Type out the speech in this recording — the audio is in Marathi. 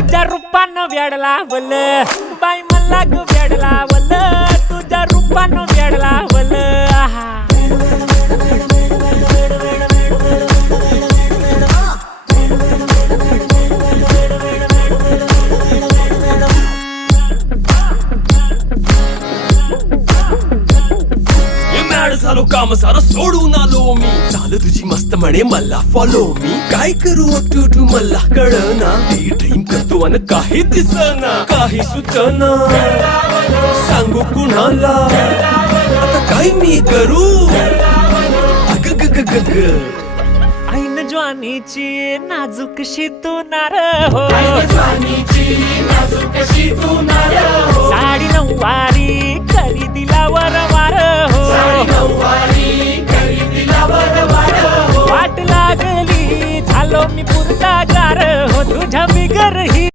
तुझ्या रूपानं वेड लावल बाई मला ग वेड लावल तुझ्या रूपानं वेड लावल झालो काम सारं सोडून आलो मी चाल तुझी मस्त म्हणे मला फॉलो मी काय करू टू मला कळना ड्रीम करतो आणि काही दिसना काही सुचना सांगू कुणाला आता काय मी करू अग ग ग ग ग ऐन ज्वानीची नाजूकशी तू नार हो साडी नऊवारी करी दिला वरवार हो वाट लागली झालो मी पुरता गार हो तुझ्या बिगर ही